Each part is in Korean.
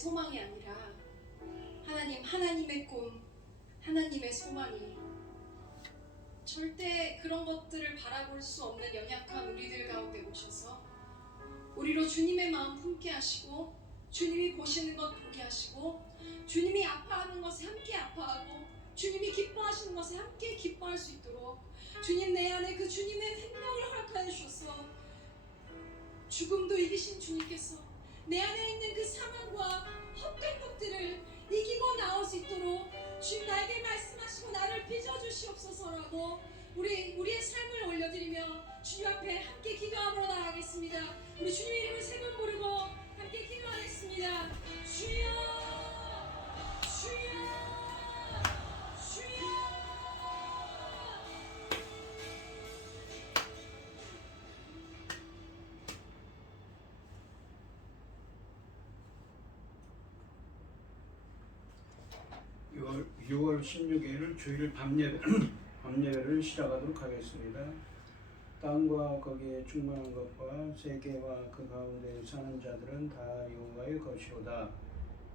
소망이 아니라 하나님의 꿈, 하나님의 소망이 절대 그런 것들을 바라볼 수 없는 연약한 우리들 가운데 오셔서 우리로 주님의 마음 품게 하시고, 주님이 보시는 것 보게 하시고, 주님이 아파하는 것에 함께 아파하고, 주님이 기뻐하시는 것에 함께 기뻐할 수 있도록 주님 내 안에 그 주님의 생명을 허락하여 주셔서 죽음도 이기신 주님께서 내 안에 있는 그 사망과 헛된 것들을 이기고 나올 수 있도록 주님 나에게 말씀하시고 나를 빚어주시옵소서라고 우리의 삶을 올려드리며 주님 앞에 함께 기도함으로 나아가겠습니다. 우리 주님의 이름을 세 번 부르고 함께 기도하겠습니다. 주여, 주여, 주여. 6월 16일 주일 밤예배를 시작하도록 하겠습니다. 땅과 거기에 충만한 것과 세계와 그 가운데 사는 자들은 다 여호와의 것이로다.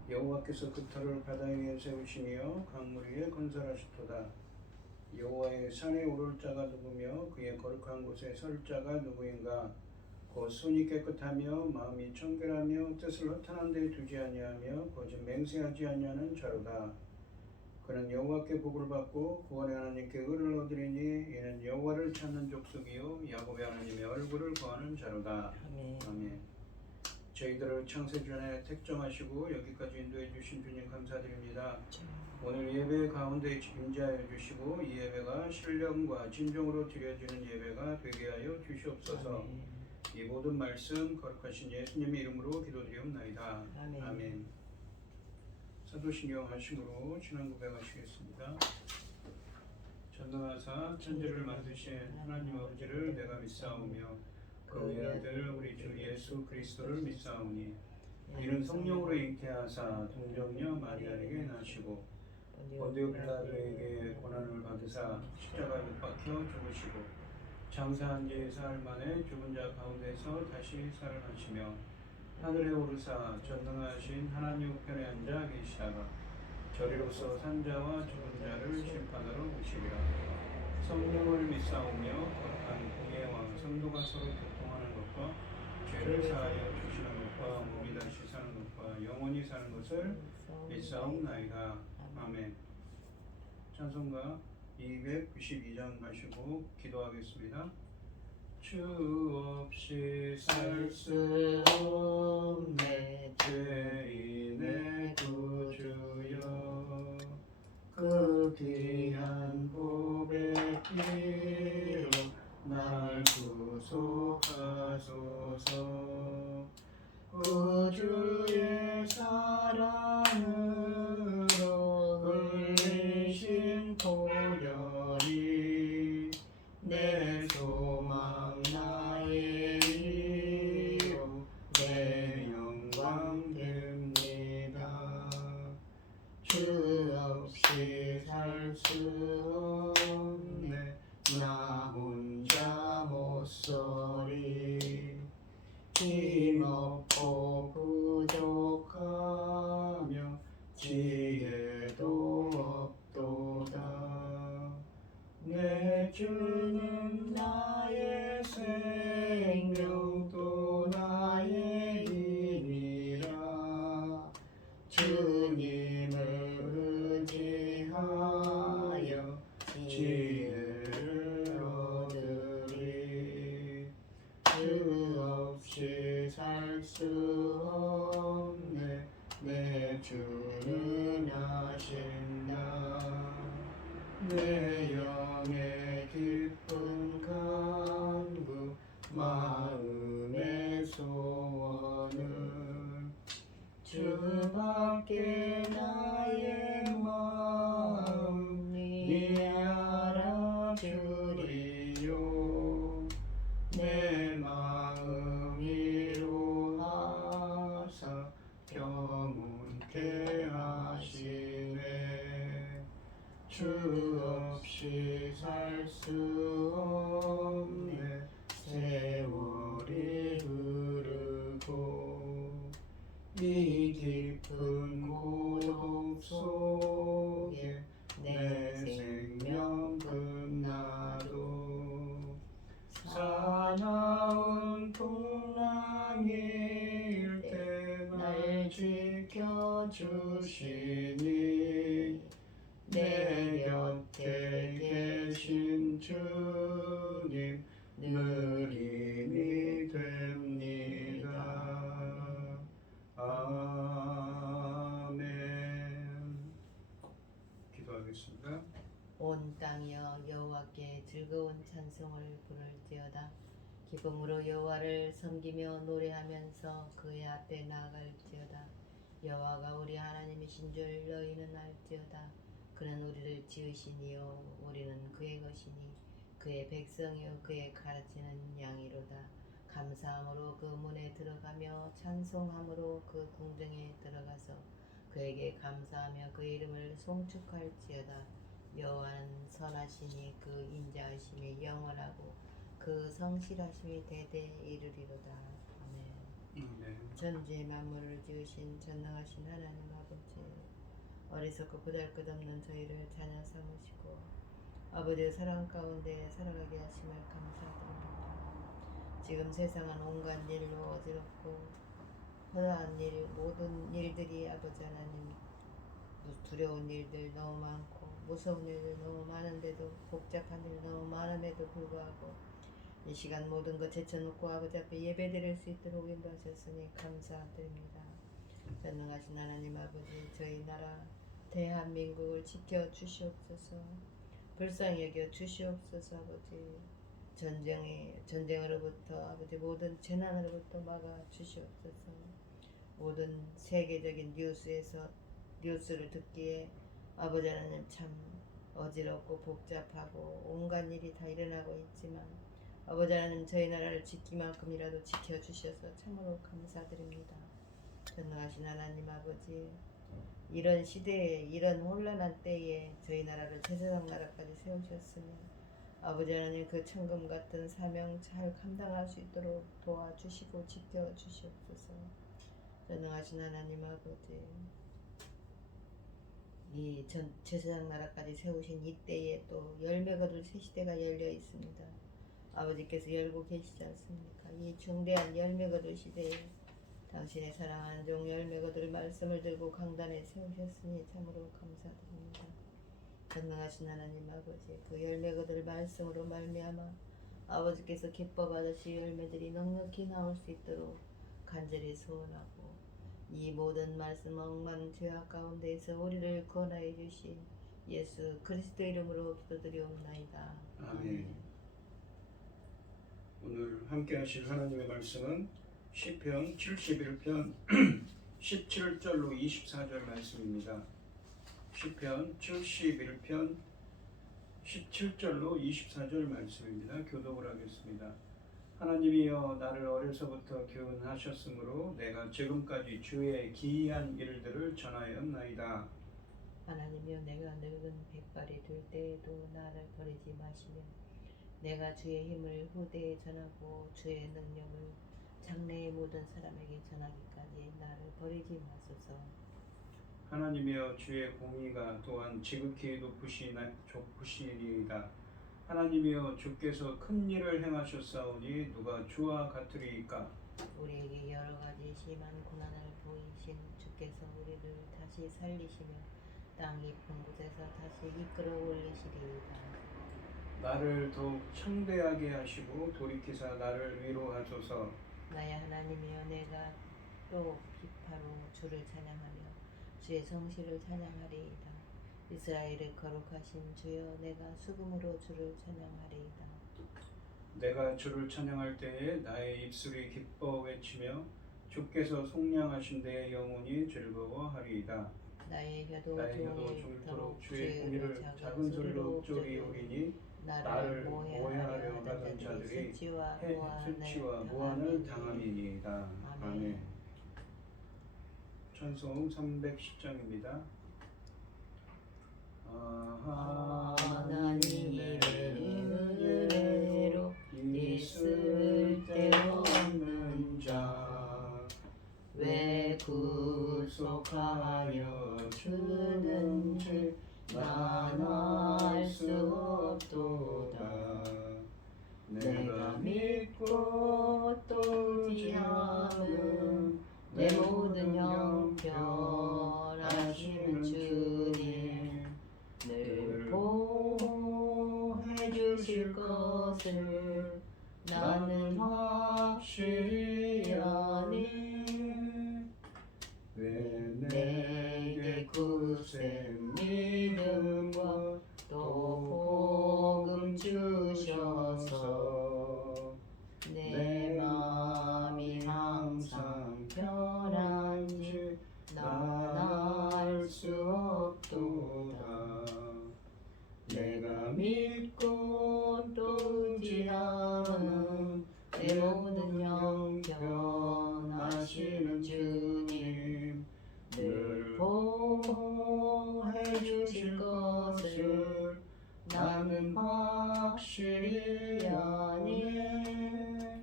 여호와께서 그 터를 바다 위에 세우시며 강물 위에 건설하시도다. 여호와의 산에 오를 자가 누구며 그의 거룩한 곳에 설 자가 누구인가? 곧 손이 깨끗하며 마음이 청결하며 뜻을 허탄한 데 두지 아니하며 거짓 맹세하지 아니하는 자로다. 그는 여호와께 복을 받고 구원의 하나님께 의를 얻으리니 이는 여호와를 찾는 족속이요 야곱의 하나님의 얼굴을 구하는 자로다. 아멘. 저희들을 창세전에 택정하시고 여기까지 인도해 주신 주님 감사드립니다. 오늘 예배 가운데 임재하여 주시고 이 예배가 신령과 진정으로 드려지는 예배가 되게 하여 주시옵소서. 이 모든 말씀 거룩하신 예수님의 이름으로 기도드리옵나이다. 아멘. 사도신경 하심으로 신앙 고백하시겠습니다. 전능하사 천지를 만드신 하나님 아버지를 내가 믿사오며 그 외아들 우리 주 예수 그리스도를 믿사오니 이는 성령으로 잉태하사 동정녀 마리아에게 나시고 본디오 빌라도에게 고난을 받으사 십자가에 못 박혀 죽으시고 장사한 지 사흘 만에 죽은 자 가운데서 다시 살아나시며 하늘에 오르사 전능하신 하나님 우편에 앉아 계시다가 저리로서 산자와 죽은 자를 심판하러 오시리라. 성령을 믿사오며 거룩한 공예와 성도가 서로 교통하는 것과 죄를 사하여 주시는 것과 몸이 다시 사는 것과 영원히 사는 것을 믿사옵나이다. 아멘. 찬송가 292장 마시고 기도하겠습니다. 주 없이 살 수 없네 죄인의 구주여 그 귀한 보배 피로 날 구속하소서. 구주의 사랑으로 흘리신 보혈이 내 소망 나의 이요 내 영광 됩니다. 주 없이 살 수 없네 나 혼자 못서리. 힘없고 부족하며 지혜도 없도다. 내 주는 나의 생명 또 나의 힘이라. 주님을 의지하여 지혜를 얻으리. 주 없이 살 수 없네 내 주는 하신다. 내 영의 깊은 간구 마음의 소원을 주밖에 나의 마음이 알아주리요. 내 마음 위로하사 평온케 하시네. 주 없이 살 수 없네 세월이 흐르고 이 깊은 고독 속에 내 생명 끝나도 사나운 풍랑일 때 날 지켜주시니 내 곁에 계신 주님 늘 힘이 됩니다. 아멘. 기도하겠습니다. 온 땅이여 여호와께 즐거운 찬송을 부를지어다. 기쁨으로 여호와를 섬기며 노래하면서 그의 앞에 나아갈지어다. 여호와가 우리 하나님이신 줄 너희는 알지어다. 그는 우리를 지으시니요 우리는 그의 것이니 그의 백성이요 그의 가르치는 양이로다. 감사함으로 그 문에 들어가며 찬송함으로 그 궁정에 들어가서 그에게 감사하며 그의 이름을 송축할지어다. 여호와는 선하시니 그 인자하심이 영원하고 그 성실하심이 대대 이르리로다. 아멘. 네. 전지의 만물을 지으신 전능하신 하나님 아버지, 어리석고 보잘것없는 저희를 자녀 삼으시고 아버지의 사랑 가운데 살아가게 하심을 감사드립니다. 지금 세상은 온갖 일로 어지럽고 허다한 일, 모든 일들이 아버지 하나님 두려운 일들 너무 많고 무서운 일들 너무 많은데도 복잡한 일 너무 많음에도 불구하고 이 시간 모든 것 제쳐놓고 아버지 앞에 예배드릴 수 있도록 인도하셨으니 감사드립니다. 전능하신 하나님 아버지, 저희 나라 대한민국을 지켜 주시옵소서. 불쌍히 여겨 주시옵소서. 아버지, 전쟁으로부터 아버지 모든 재난으로부터 막아 주시옵소서. 모든 세계적인 뉴스를 듣기에 아버지 하나님 참 어지럽고 복잡하고 온갖 일이 다 일어나고 있지만 아버지 하나님 저희 나라를 지키만큼이라도 지켜주셔서 참으로 감사드립니다. 전능하신 하나님 아버지, 이런 시대에 이런 혼란한 때에 저희 나라를 제사장 나라까지 세우셨으니 아버지 하나님 그 천금 같은 사명 잘 감당할 수 있도록 도와주시고 지켜주시옵소서. 전능하신 하나님 아버지, 이 제사장 나라까지 세우신 이때에 또 열매 거둘 새 시대가 열려 있습니다. 아버지께서 열고 계시지 않습니까? 이 중대한 열매 거둘 시대에 당신의 사랑하는 종 열매 거둘 말씀을 들고 강단에 세우셨으니 참으로 감사드립니다. 전능하신 하나님 아버지, 그 열매 거둘 말씀으로 말미암아 아버지께서 기뻐 받으실 열매들이 넉넉히 나올 수 있도록 간절히 소원하고 이 모든 말씀 억만 죄악 가운데에서 우리를 구원하여 주신 예수 그리스도 이름으로 기도드리옵나이다. 아멘. 오늘 함께 하실 하나님의 말씀은 시편 71편 17절로 24절 말씀입니다. 시편 71편 17절로 24절 말씀입니다. 교독을 하겠습니다. 하나님이여 나를 어려서부터 교훈하셨으므로 내가 지금까지 주의 기이한 일들을 전하였나이다. 하나님이여 내가 늙은 백발이 될 때에도 나를 버리지 마시며 내가 주의 힘을 후대에 전하고 주의 능력을 장래의 모든 사람에게 전하기까지 나를 버리지 마소서. 하나님이여 주의 공의가 또한 지극히 높으시니이다. 하나님이여 주께서 큰 일을 행하셨사오니 누가 주와 같으리이까. 우리에게 여러 가지 심한 고난을 보이신 주께서 우리를 다시 살리시며 땅 깊은 곳에서 다시 이끌어 올리시리이다. 나를 더욱 창대하게 하시고 돌이키사 나를 위로하소서. 나의 하나님이여 내가 또 비파로 주를 찬양하며 주의 성실을 찬양하리이다. 이스라엘의 거룩하신 주여 내가 수금으로 주를 찬양하리이다. 내가 주를 찬양할 때에 나의 입술이 기뻐 외치며 주께서 속량하신 내 영혼이 즐거워하리이다. 나의 혀도 종일토록 주의 공의를 작은 소리로 읊조리오리니 나를 모해하려 하던 자들이 수치와 무한을 당함이니이다. 아멘. 찬송 310장입니다. 하나님의 은혜로 있을 데 없는 자 왜 행복하여 주는지 난 알 수 없도다. 내가 믿고 또 의지함은 내 모든 형편하시는 주님 늘 보호해 주실 것을 나는 확실히 아니. 왜 내게 굳센 믿음과 또 복음 주셔서 내 마음이 항상 편한지 난 알 수 없도다. 내가 믿고 또 의지함은 내 모든 형편 하시는 주님 늘 보호해 주실 것을 나는 확실히 아네.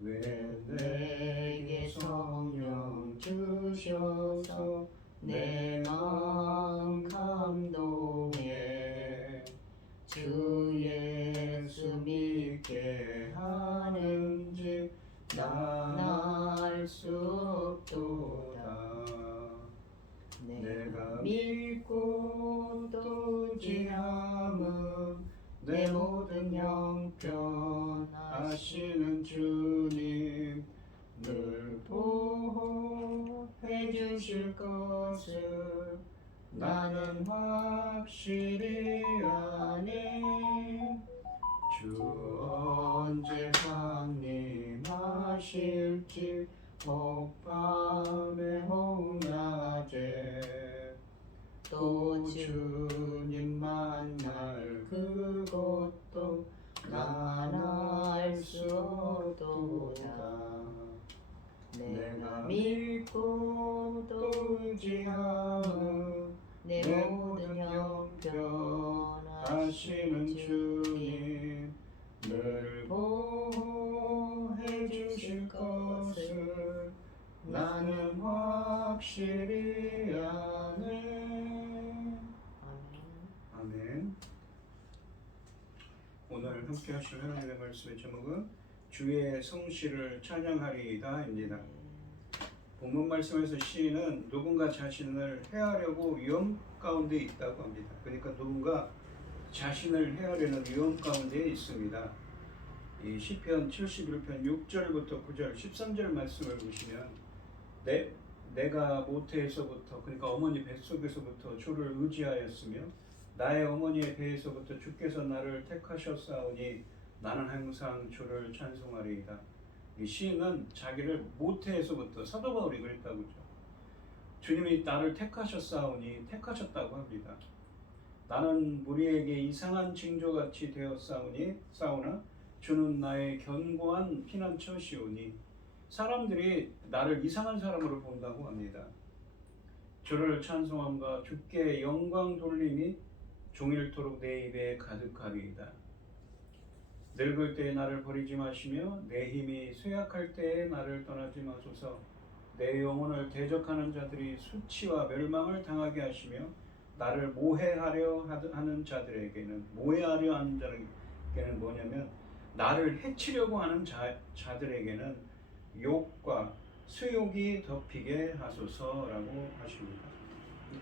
왜 내게 성령 주셔서 내 마음 감동해 주 예수 믿게 하는지 난 알 수 없도다. 내가 믿고 또 의지함은 내 모든 형편 하시는 주님 늘 보호해 주실 것을 나는 확실히 아네. 주 언제 강림하실지 혹밤에 혹낮에 또 주님 만날 그곳도 난 알 수 없도다. 내가 믿고 또 의지함은 내 모든 형편 하시는 주님 늘 보호해 주실 것을 나는 확실히 아네. 아멘. 오늘 함께 하실 하나님의 말씀의 제목은 주의 성실을 찬양하리이다입니다. 본문 말씀에서 시인은 누군가 자신을 해하려고 위험 가운데 있다고 합니다. 그러니까 누군가 자신을 해하려는 위험 가운데 있습니다. 이 시편 71편 6절부터 9절 13절 말씀을 보시면 내가 모태에서부터 그러니까 어머니 뱃속에서부터 주를 의지하였으며 나의 어머니의 배에서부터 주께서 나를 택하셨사오니 나는 항상 주를 찬송하리이다. 이 시인은 자기를 모태에서부터 사도 바울이 그랬다고 그러죠. 주님이 나를 택하셨사오니 택하셨다고 합니다. 나는 무리에게 이상한 징조같이 되었사오나 주는 나의 견고한 피난처시오니 사람들이 나를 이상한 사람으로 본다고 합니다. 주를 찬송함과 주께 영광 돌림이 종일토록 내 입에 가득하리이다. 늙을 때에 나를 버리지 마시며 내 힘이 쇠약할 때에 나를 떠나지 마소서. 내 영혼을 대적하는 자들이 수치와 멸망을 당하게 하시며 나를 모해하려 하는 자들에게는 뭐냐면 나를 해치려고 하는 자들에게는 욕과 수욕이 덮이게 하소서라고 하십니다.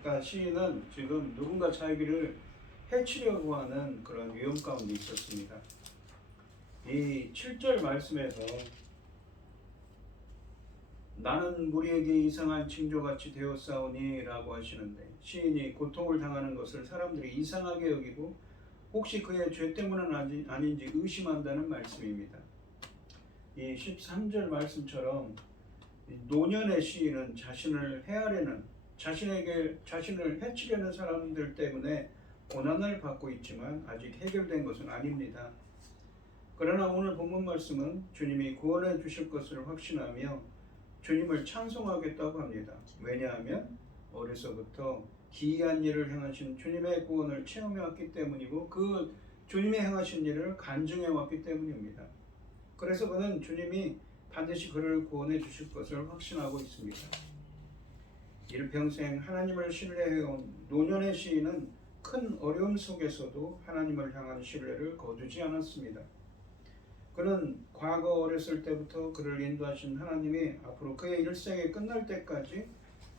그러니까 시인은 지금 누군가 자기를 해치려고 하는 그런 위험 가운데 있었습니다. 이 7절 말씀에서 나는 무리에게 이상한 징조같이 되었사오니 라고 하시는데 시인이 고통을 당하는 것을 사람들이 이상하게 여기고 혹시 그의 죄 때문은 아닌지 의심한다는 말씀입니다. 이 13절 말씀처럼 노년의 시인은 자신을 해하려는 자신을 해치려는 사람들 때문에 고난을 받고 있지만 아직 해결된 것은 아닙니다. 그러나 오늘 본문 말씀은 주님이 구원해 주실 것을 확신하며 주님을 찬송하겠다고 합니다. 왜냐하면 어려서부터 기이한 일을 행하신 주님의 구원을 체험해 왔기 때문이고 그 주님이 행하신 일을 간증해 왔기 때문입니다. 그래서 그는 주님이 반드시 그를 구원해 주실 것을 확신하고 있습니다. 일평생 하나님을 신뢰해온 노년의 시인은 큰 어려움 속에서도 하나님을 향한 신뢰를 거두지 않았습니다. 그는 과거 어렸을 때부터 그를 인도하신 하나님이 앞으로 그의 일생이 끝날 때까지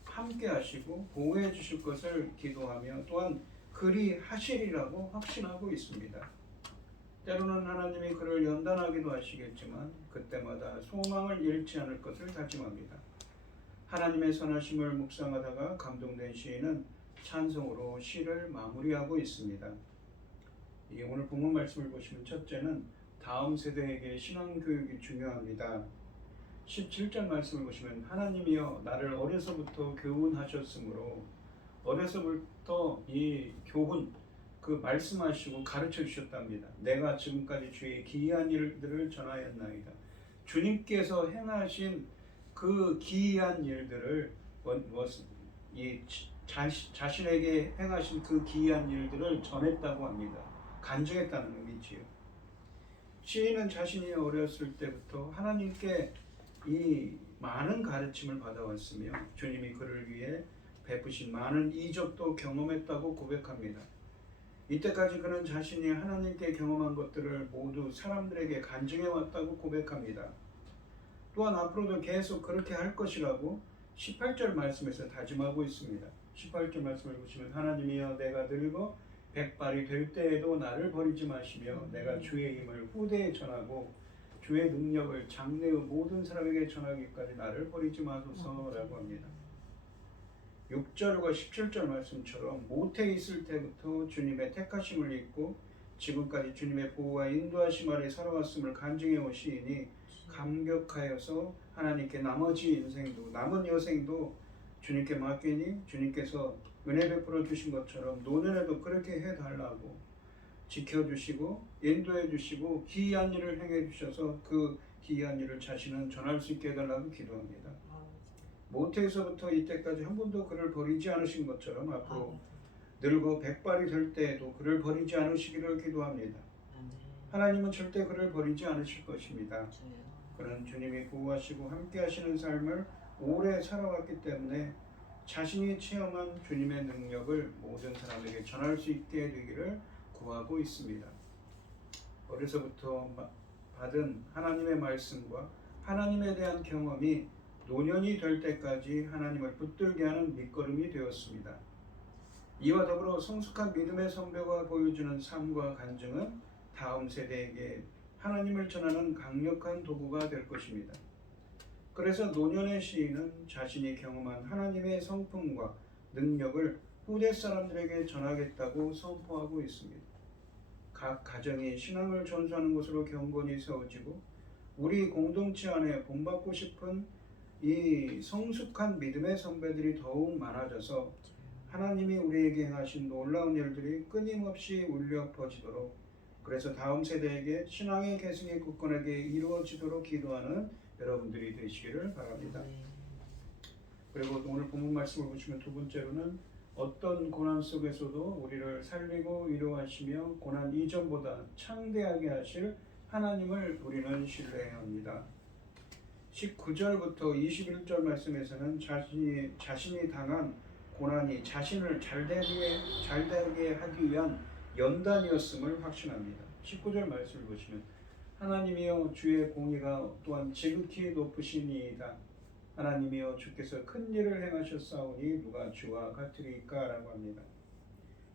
함께 하시고 보호해 주실 것을 기도하며 또한 그리 하시리라고 확신하고 있습니다. 때로는 하나님이 그를 연단하기도 하시겠지만 그때마다 소망을 잃지 않을 것을 다짐합니다. 하나님의 선하심을 묵상하다가 감동된 시인은 찬송으로 시를 마무리하고 있습니다. 오늘 본문 말씀을 보시면 첫째는 다음 세대에게 신앙교육이 중요합니다. 17절 말씀을 보시면 하나님이여 나를 어려서부터 교훈하셨으므로 어려서부터 이 교훈 그 말씀하시고 가르쳐 주셨답니다. 내가 지금까지 주의 기이한 일들을 전하였나이다. 주님께서 행하신 그 기이한 일들을 자신에게 행하신 그 기이한 일들을 전했다고 합니다. 간증했다는 의미지요. 시인은 자신이 어렸을 때부터 하나님께 이 많은 가르침을 받아왔으며 주님이 그를 위해 베푸신 많은 이적도 경험했다고 고백합니다. 이때까지 그는 자신이 하나님께 경험한 것들을 모두 사람들에게 간증해왔다고 고백합니다. 또한 앞으로도 계속 그렇게 할 것이라고 18절 말씀에서 다짐하고 있습니다. 18절 말씀을 보시면 하나님이여 내가 늙어 백발이 될 때에도 나를 버리지 마시며 내가 주의 힘을 후대에 전하고 주의 능력을 장래의 모든 사람에게 전하기까지 나를 버리지 마소서라고 합니다. 6절과 17절 말씀처럼 모태에 있을 때부터 주님의 택하심을 잊고 지금까지 주님의 보호와 인도하심 아래 살아왔음을 간증해 온 시인이 감격하여서 하나님께 남은 여생도 주님께 맡기니 주님께서 은혜 베풀어 주신 것처럼 노년에도 그렇게 해달라고 지켜주시고 인도해 주시고 기이한 일을 행해 주셔서 그 기이한 일을 자신은 전할 수 있게 해달라고 기도합니다. 모태에서부터 이때까지 한 번도 그를 버리지 않으신 것처럼 앞으로 늙어 백발이 될 때에도 그를 버리지 않으시기를 기도합니다. 하나님은 절대 그를 버리지 않으실 것입니다. 그는 주님이 보호하시고 함께 하시는 삶을 오래 살아왔기 때문에 자신이 체험한 주님의 능력을 모든 사람에게 전할 수 있게 되기를 구하고 있습니다. 어려서부터 받은 하나님의 말씀과 하나님에 대한 경험이 노년이 될 때까지 하나님을 붙들게 하는 밑거름이 되었습니다. 이와 더불어 성숙한 믿음의 선배가 보여주는 삶과 간증은 다음 세대에게 하나님을 전하는 강력한 도구가 될 것입니다. 그래서 노년의 시인은 자신이 경험한 하나님의 성품과 능력을 후대 사람들에게 전하겠다고 선포하고 있습니다. 각 가정이 신앙을 전수하는 것으로 경건이 세워지고 우리 공동체 안에 본받고 싶은 이 성숙한 믿음의 선배들이 더욱 많아져서 하나님이 우리에게 행하신 놀라운 일들이 끊임없이 울려 퍼지도록 그래서 다음 세대에게 신앙의 계승이 굳건하게 이루어지도록 기도하는 여러분들이 되시기를 바랍니다. 그리고 오늘 본문 말씀을 보시면 두 번째로는 어떤 고난 속에서도 우리를 살리고 위로하시며 고난 이전보다 창대하게 하실 하나님을 우리는 신뢰해야 합니다. 19절부터 21절 말씀에서는 자신이 당한 고난이 자신을 잘되게 하기 위한 연단이었음을 확신합니다. 19절 말씀을 보시면 하나님이여 주의 공의가 또한 지극히 높으시니이다. 하나님이여 주께서 큰 일을 행하셨사오니 누가 주와 같으리까 라고 합니다.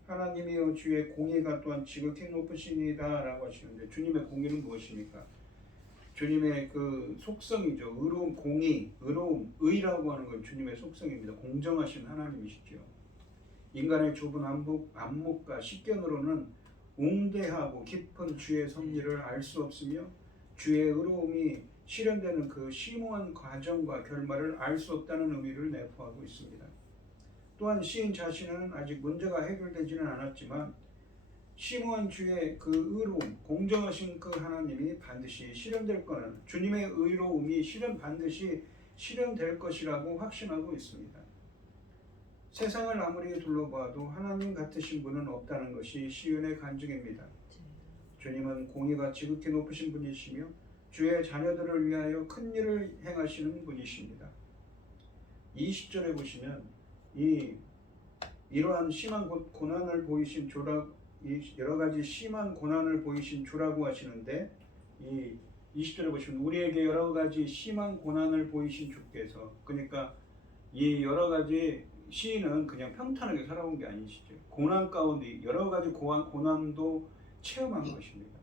하나님이여 주의 공의가 또한 지극히 높으시니이다 라고 하시는데 주님의 공의는 무엇입니까? 주님의 그 속성이죠. 의로움, 공의, 의로움, 의라고 하는 건 주님의 속성입니다. 공정하신 하나님이시죠. 인간의 좁은 안목과 식견으로는 웅대하고 깊은 주의 섭리를 알 수 없으며 주의 의로움이 실현되는 그 심오한 과정과 결말을 알 수 없다는 의미를 내포하고 있습니다. 또한 시인 자신은 아직 문제가 해결되지는 않았지만 심오한 주의 그 의로움, 공정하신 그 하나님이 반드시 실현될 거는 주님의 의로움이 반드시 실현될 것이라고 확신하고 있습니다. 세상을 아무리 둘러봐도 하나님 같으신 분은 없다는 것이 시인의 간증입니다. 주님은 공의가 지극히 높으신 분이시며 주의 자녀들을 위하여 큰 일을 행하시는 분이십니다. 20절에 보시면 이러한 심한 고난을 보이신 주라고, 여러 가지 심한 고난을 보이신 주라고 하시는데, 이 20절에 보시면 우리에게 여러 가지 심한 고난을 보이신 주께서, 그러니까 이 여러 가지 시인은 그냥 평탄하게 살아온 게 아니시죠. 고난 가운데 여러 가지 고난도 체험한 것입니다.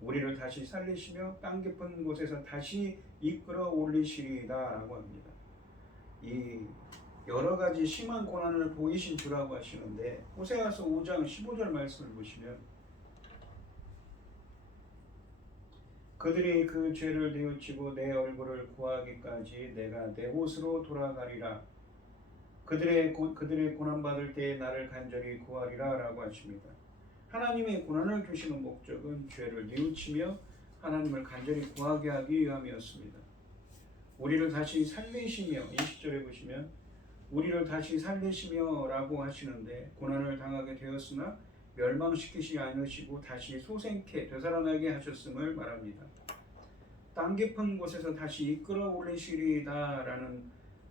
우리를 다시 살리시며 땅 깊은 곳에서 다시 이끌어 올리시리라라고 합니다. 이 여러 가지 심한 고난을 보이신 주라고 하시는데, 호세아서 5장 15절 말씀을 보시면 그들이 그 죄를 뉘우치고 내 얼굴을 구하기까지 내가 내 곳으로 돌아가리라. 그들의 고난받을 때에 나를 간절히 구하리라 라고 하십니다. 하나님의 고난을 주시는 목적은 죄를 뉘우치며 하나님을 간절히 구하게 하기 위함이었습니다. 우리를 다시 살리시며, 20절에 보시면 우리를 다시 살리시며 라고 하시는데, 고난을 당하게 되었으나 멸망시키지 않으시고 다시 소생케 되살아나게 하셨음을 말합니다. 땅 깊은 곳에서 다시 이끌어 올리시리다 라는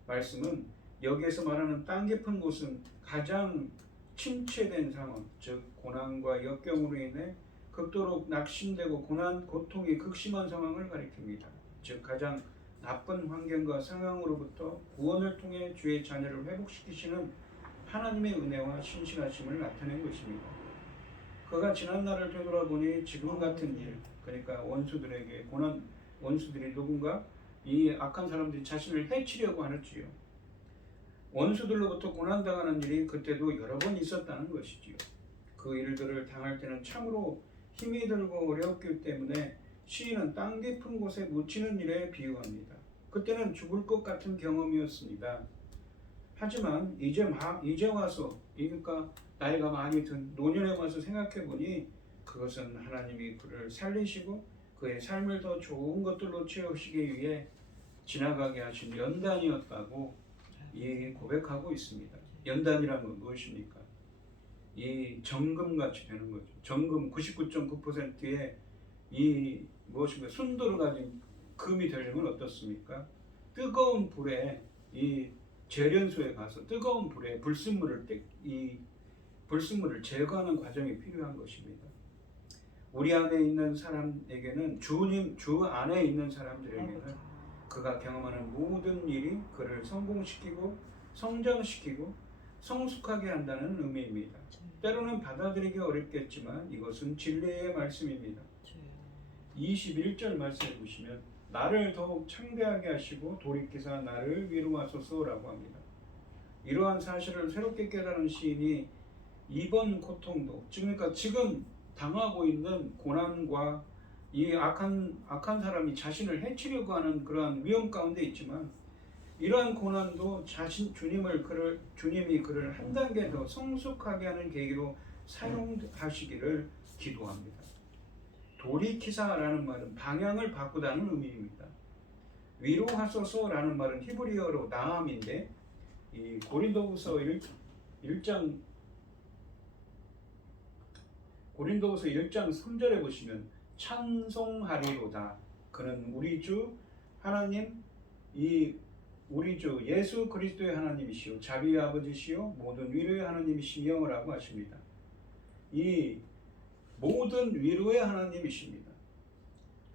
말씀은, 여기에서 말하는 땅 깊은 곳은 가장 침체된 상황, 즉 고난과 역경으로 인해 극도로 낙심되고 고통이 극심한 상황을 가리킵니다. 즉 가장 나쁜 환경과 상황으로부터 구원을 통해 주의 자녀를 회복시키시는 하나님의 은혜와 신실하심을 나타낸 것입니다. 그가 지난 날을 되돌아보니 지금 같은 일, 그러니까 원수들이 누군가 이 악한 사람들이 자신을 해치려고 하였지요. 원수들로부터 고난당하는 일이 그때도 여러 번 있었다는 것이지요. 그 일들을 당할 때는 참으로 힘이 들고 어렵기 때문에 시인은 땅 깊은 곳에 묻히는 일에 비유합니다. 그때는 죽을 것 같은 경험이었습니다. 하지만 이제 와서, 그러니까 나이가 많이 든 노년에 와서 생각해 보니 그것은 하나님이 그를 살리시고 그의 삶을 더 좋은 것들로 채우시기 위해 지나가게 하신 연단이었다고 고백하고 있습니다. 연단이란 건 무엇입니까? 이 정금같이 되는 거죠. 정금 99.9%의 무엇인가 순도를 가진 금이 되려면 어떻습니까? 뜨거운 불에, 이 재련소에 가서 뜨거운 불에 불순물을 제거하는 과정이 필요한 것입니다. 우리 안에 있는 사람에게는, 주 안에 있는 사람들에게는 그가 경험하는 모든 일이 그를 성공시키고 성장시키고 성숙하게 한다는 의미입니다. 때로는 받아들이기 어렵겠지만 이것은 진리의 말씀입니다. 21절 말씀을 보시면 나를 더욱 창대하게 하시고 돌이키사 나를 위로하소서라고 합니다. 이러한 사실을 새롭게 깨달은 시인이 이번 고통도, 그러니까 지금 당하고 있는 고난과 이 악한 사람이 자신을 해치려고 하는 그러한 위험 가운데 있지만, 이러한 고난도 주님이 그를 한 단계 더 성숙하게 하는 계기로 사용하시기를 기도합니다. 돌이키사라는 말은 방향을 바꾸다는 의미입니다. 위로하소서라는 말은 히브리어로 나함인데, 이 고린도후서 1장 3절에 보시면 찬송하리로다. 그는 우리 주 하나님, 우리 주 예수 그리스도의 하나님이시요 자비의 아버지시요 모든 위로의 하나님이시며 라고 하십니다. 이 모든 위로의 하나님이십니다.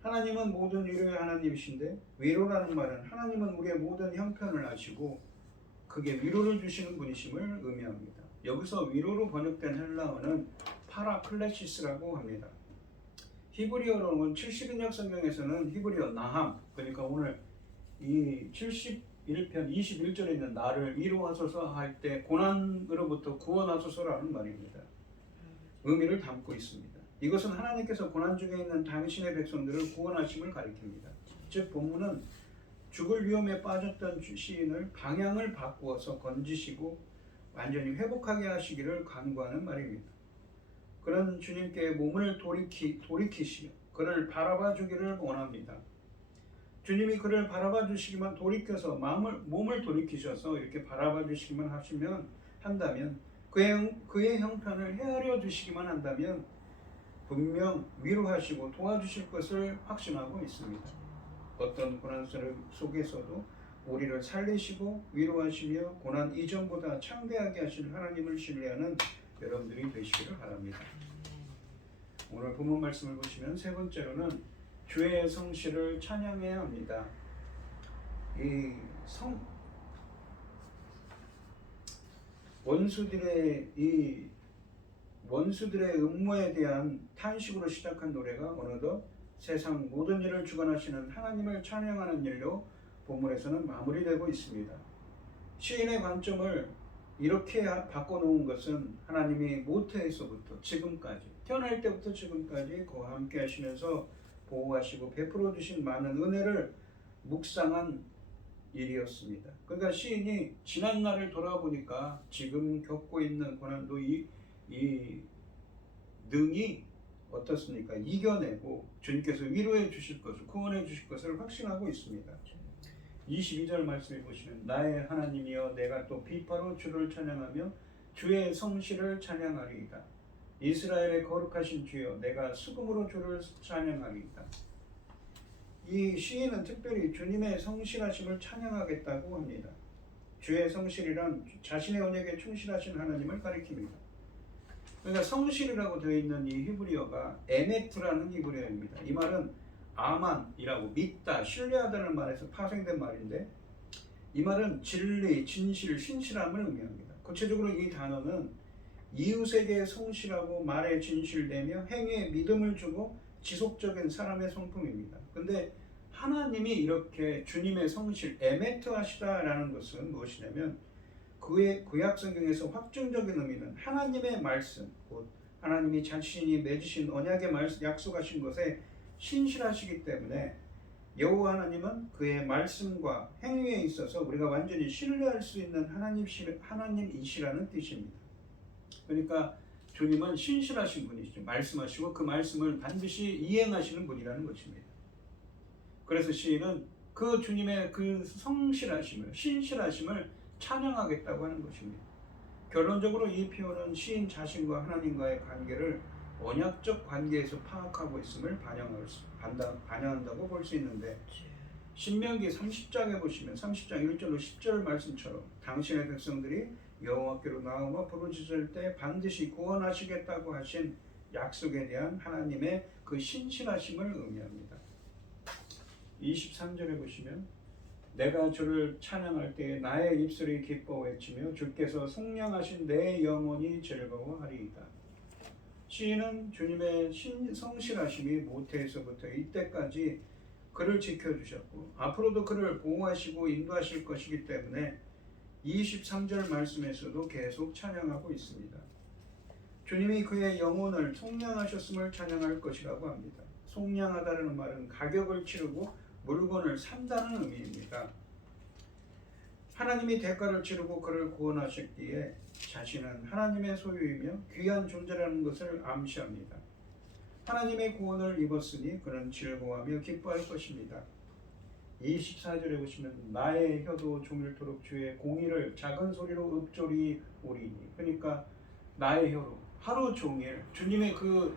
하나님은 모든 위로의 하나님이신데, 위로라는 말은 하나님은 우리의 모든 형편을 아시고 그게 위로를 주시는 분이심을 의미합니다. 여기서 위로로 번역된 헬라어는 파라클레시스라고 합니다. 히브리어로는 70인역 성경에서는 히브리어 나함, 그러니까 오늘 이 71편 21절에 있는 나를 위로하소서 할 때 고난으로부터 구원하소서라는 말입니다. 의미를 담고 있습니다. 이것은 하나님께서 고난 중에 있는 당신의 백성들을 구원하심을 가리킵니다. 즉 본문은 죽을 위험에 빠졌던 시인을 방향을 바꾸어서 건지시고 완전히 회복하게 하시기를 간구하는 말입니다. 그런 주님께 몸을 돌이키시어 그를 바라봐 주기를 원합니다. 주님이 그를 바라봐 주시기만, 돌이켜서 몸을 돌이키셔서 이렇게 바라봐 주시기만 한다면, 그의 형편을 헤아려 주시기만 한다면 분명 위로하시고 도와주실 것을 확신하고 있습니다. 어떤 고난 속에서도 우리를 살리시고 위로하시며 고난 이전보다 창대하게 하실 하나님을 신뢰하는 여러분들이 되시기를 바랍니다. 오늘 본문 말씀을 보시면 세 번째로는 주의 성실을 찬양해야 합니다. 원수들의 음모에 대한 탄식으로 시작한 노래가 어느덧 세상 모든 일을 주관하시는 하나님을 찬양하는 일로 본문에서는 마무리되고 있습니다. 시인의 관점을 이렇게 바꿔놓은 것은 하나님이 모태에서부터 지금까지, 태어날 때부터 지금까지 그와 함께 하시면서 보호하시고 베풀어 주신 많은 은혜를 묵상한 일이었습니다. 그러니까 시인이 지난 날을 돌아보니까 지금 겪고 있는 고난도 이 능히 어떻습니까? 이겨내고 주님께서 위로해 주실 것을, 구원해 주실 것을 확신하고 있습니다. 22절 말씀해 보시면 나의 하나님이여 내가 또 비파로 주를 찬양하며 주의 성실을 찬양하리이다. 이스라엘의 거룩하신 주여 내가 수금으로 주를 찬양하리이다. 이 시인은 특별히 주님의 성실하심을 찬양하겠다고 합니다. 주의 성실이란 자신의 언약에 충실하신 하나님을 가리킵니다. 그러니까 성실이라고 되어 있는 이 히브리어가 에메트라는 히브리어입니다. 이 말은 아만이라고 믿다, 신뢰하다는 말에서 파생된 말인데 이 말은 진리, 진실, 신실함을 의미합니다. 구체적으로 이 단어는 이웃에게 성실하고 말에 진실되며 행위에 믿음을 주고 지속적인 사람의 성품입니다. 근데 하나님이 이렇게 주님의 성실, 에메트 하시다라는 것은 무엇이냐면 그의 구약 성경에서 확정적인 의미는 하나님의 말씀, 곧 하나님이 자신이 맺으신 언약의 약속하신 것에 신실하시기 때문에 여호와 하나님은 그의 말씀과 행위에 있어서 우리가 완전히 신뢰할 수 있는 하나님이시라는 뜻입니다. 그러니까 주님은 신실하신 분이시죠. 말씀하시고 그 말씀을 반드시 이행하시는 분이라는 것입니다. 그래서 시인은 그 주님의 그 성실하심을, 신실하심을 찬양하겠다고 하는 것입니다. 결론적으로 이 표현은 시인 자신과 하나님과의 관계를 언약적 관계에서 파악하고 있음을 반영한다고 볼 수 있는데 신명기 30장에 보시면 30장 1절로 10절 말씀처럼 당신의 백성들이 여호와께로 나오며 부르짖을 때 반드시 구원하시겠다고 하신 약속에 대한 하나님의 그 신실하심을 의미합니다. 23절에 보시면 내가 주를 찬양할 때에 나의 입술이 기뻐 외치며 주께서 속량하신 내 영혼이 즐거워하리이다. 시인은 주님의 성실하심이 모태에서부터 이때까지 그를 지켜주셨고 앞으로도 그를 보호하시고 인도하실 것이기 때문에 23절 말씀에서도 계속 찬양하고 있습니다. 주님이 그의 영혼을 속량하셨음을 찬양할 것이라고 합니다. 속량하다는 말은 가격을 치르고 물건을 산다는 의미입니다. 하나님이 대가를 치르고 그를 구원하셨기에 자신은 하나님의 소유이며 귀한 존재라는 것을 암시합니다. 하나님의 구원을 입었으니 그는 즐거워하며 기뻐할 것입니다. 24절에 보시면 나의 혀도 종일토록 주의 공의를 작은 소리로 읊조리오리니, 그러니까 나의 혀로 하루 종일 주님의 그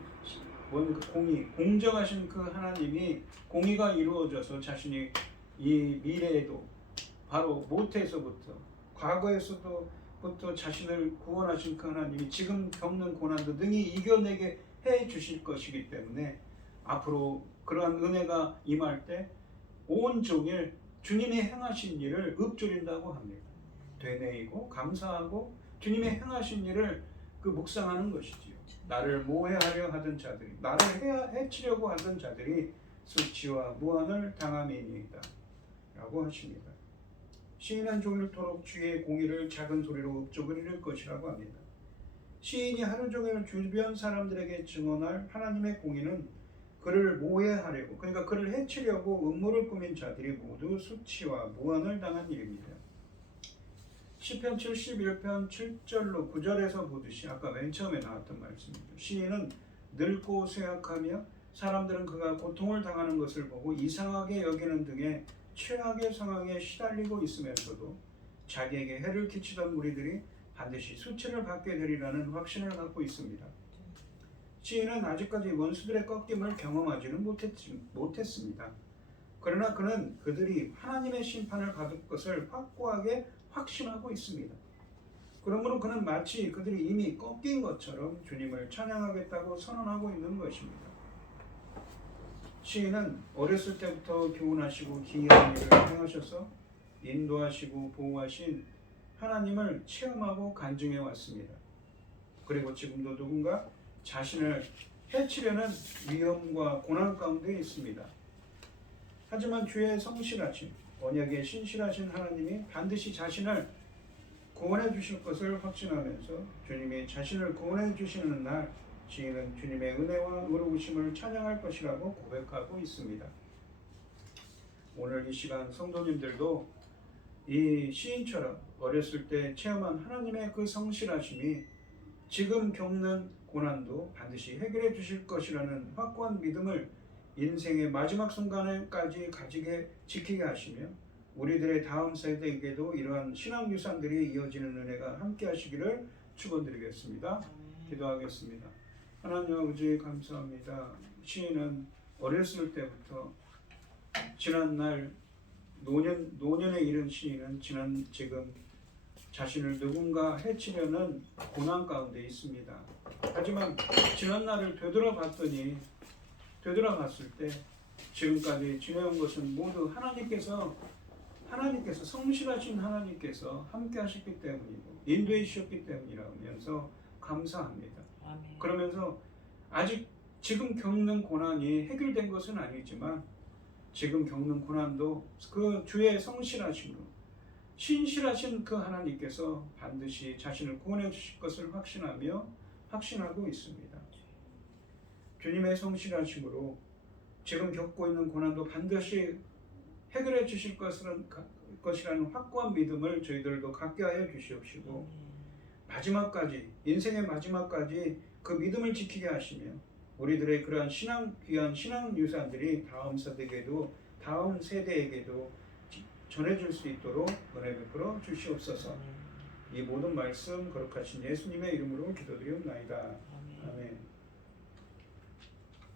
공의, 공정하신 그 하나님이 공의가 이루어져서 자신이 이 미래에도 바로 모태에서부터 과거에서부터 자신을 구원하신 그 하나님이 지금 겪는 고난도 능히 이겨내게 해 주실 것이기 때문에 앞으로 그러한 은혜가 임할 때 온종일 주님이 행하신 일을 읊조린다고 합니다. 되뇌이고 감사하고 주님이 행하신 일을 묵상하는 것이지요. 나를 모해하려 하던 자들이, 나를 해치려고 하던 자들이 수치와 무한을 당함이니이다 라고 하십니다. 시인은 종일토록 주의 공의를 작은 소리로 읊조리릴 것이라고 합니다. 시인이 하루 종일 주변 사람들에게 증언할 하나님의 공의는 그를 모해하려고, 그러니까 그를 해치려고 음모를 꾸민 자들이 모두 수치와 무한을 당한 일입니다. 시편 71편 7절로 9절에서 보듯이 아까 맨 처음에 나왔던 말씀이죠. 시인은 늙고 쇠약하며 사람들은 그가 고통을 당하는 것을 보고 이상하게 여기는 등의 최악의 상황에 시달리고 있으면서도 자기에게 해를 끼치던 무리들이 반드시 수치를 받게 되리라는 확신을 갖고 있습니다. 시인은 아직까지 원수들의 꺾임을 경험하지는 못했습니다. 그러나 그는 그들이 하나님의 심판을 받을 것을 확고하게 확신하고 있습니다. 그러므로 그는 마치 그들이 이미 꺾인 것처럼 주님을 찬양하겠다고 선언하고 있는 것입니다. 시인은 어렸을 때부터 교훈하시고 기이한 일을 행하셔서 인도하시고 보호하신 하나님을 체험하고 간증해 왔습니다. 그리고 지금도 누군가 자신을 해치려는 위험과 고난 가운데 있습니다. 하지만 주의 성실하심, 언약에 신실하신 하나님이 반드시 자신을 구원해 주실 것을 확신하면서 주님이 자신을 구원해 주시는 날 시인은 주님의 은혜와 의로우심을 찬양할 것이라고 고백하고 있습니다. 오늘 이 시간 성도님들도 이 시인처럼 어렸을 때 체험한 하나님의 그 성실하심이 지금 겪는 고난도 반드시 해결해 주실 것이라는 확고한 믿음을 인생의 마지막 순간에까지 지키게 하시며 우리들의 다음 세대에게도 이러한 신앙 유산들이 이어지는 은혜가 함께 하시기를 축원드리겠습니다. 기도하겠습니다. 하나님 아버지 감사합니다. 시인은 어렸을 때부터 지난날 노년에 이른 시인은 지금 자신을 누군가 해치려는 고난 가운데 있습니다. 하지만 지난날을 되돌아봤을 때 지금까지 지내온 것은 모두 하나님께서 성실하신 하나님께서 함께 하셨기 때문이고 인도해 주셨기 때문이라면서 감사합니다. 아멘. 그러면서 아직 지금 겪는 고난이 해결된 것은 아니지만 지금 겪는 고난도 그 주의 성실하심으로 신실하신 그 하나님께서 반드시 자신을 구원해 주실 것을 확신하고 있습니다. 주님의 성실하심으로 지금 겪고 있는 고난도 반드시 해결해 주실 것이라는 확고한 믿음을 저희들도 갖게 하여 주시옵시고 인생의 마지막까지 그 믿음을 지키게 하시며 우리들의 그러한 귀한 신앙 유산들이 다음 세대에게도 전해줄 수 있도록 은혜 베풀어 주시옵소서. 이 모든 말씀 거룩하신 예수님의 이름으로 기도드리옵나이다. 아멘.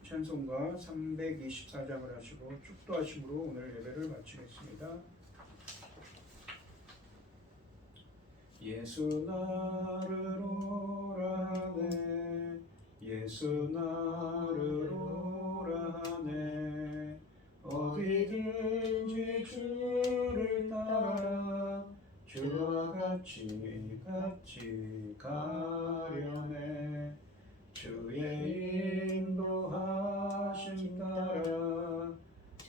찬송가 324장을 하시고 축도하심으로 오늘 예배를 마치겠습니다. 예수 나를 오라 하네, 예수 나를 오라 하네, 어디든지 주를 따라 주와 같이 가려네. 주의 인도하심 따라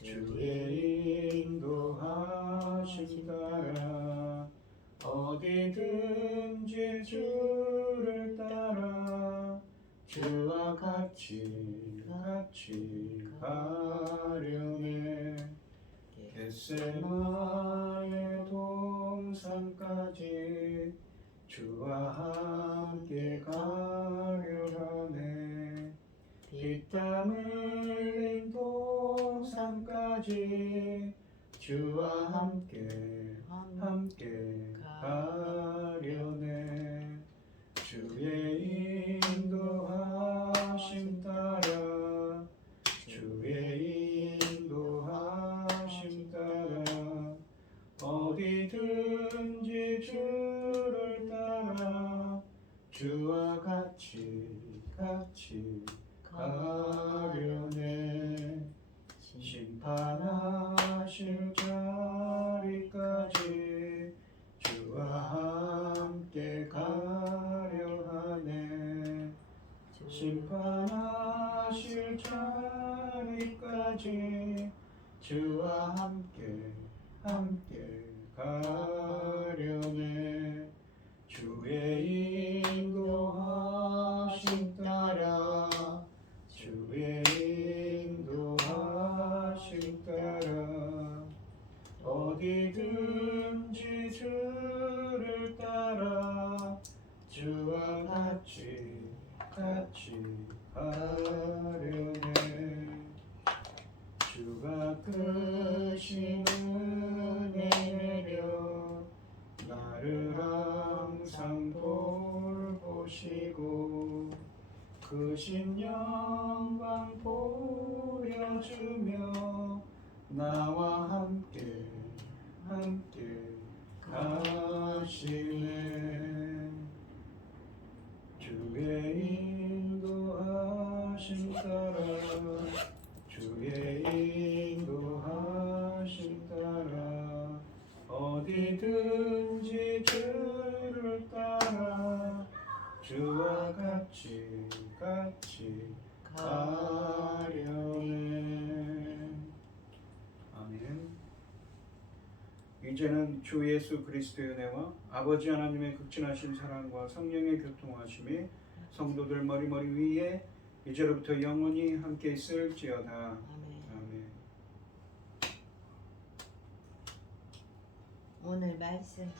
주의 인도하심 따라 어디든지 주를 따라 주와 같이 가려네. 겟세마네 동산까지 주와 함께 가려 하네. 피땀 흘린 동산까지 주와 함께 가려네. 주의 인도하심 따라 주의 인도하심 따라 어디든지 주를 따라 주와 같이 가려네. 심판하실 자리까지 주와 함께 가려 하네. 심판하실 자리까지 주와 함께 가려네. 주의 인도하심 따라 주의 인도하심 따라 어디든지 주를 따라 주와 같이 가려네. 주가 크신 은혜 내려 나를 항상 돌보시고 크신 영광 보여주며 나와 함께 가시네. 주의 인도하심 따라 주의 인도하심 따라 어디든지 주를 따라 주와 같이 가려네. 아멘. 이제는 주 예수 그리스도의 은혜와 아버지 하나님의 극진하신 사랑과 성령의 교통하심이 성도들 머리 위에 이제로부터 영원히 함께 있을지어다. 아멘. 아멘. 오늘 말씀.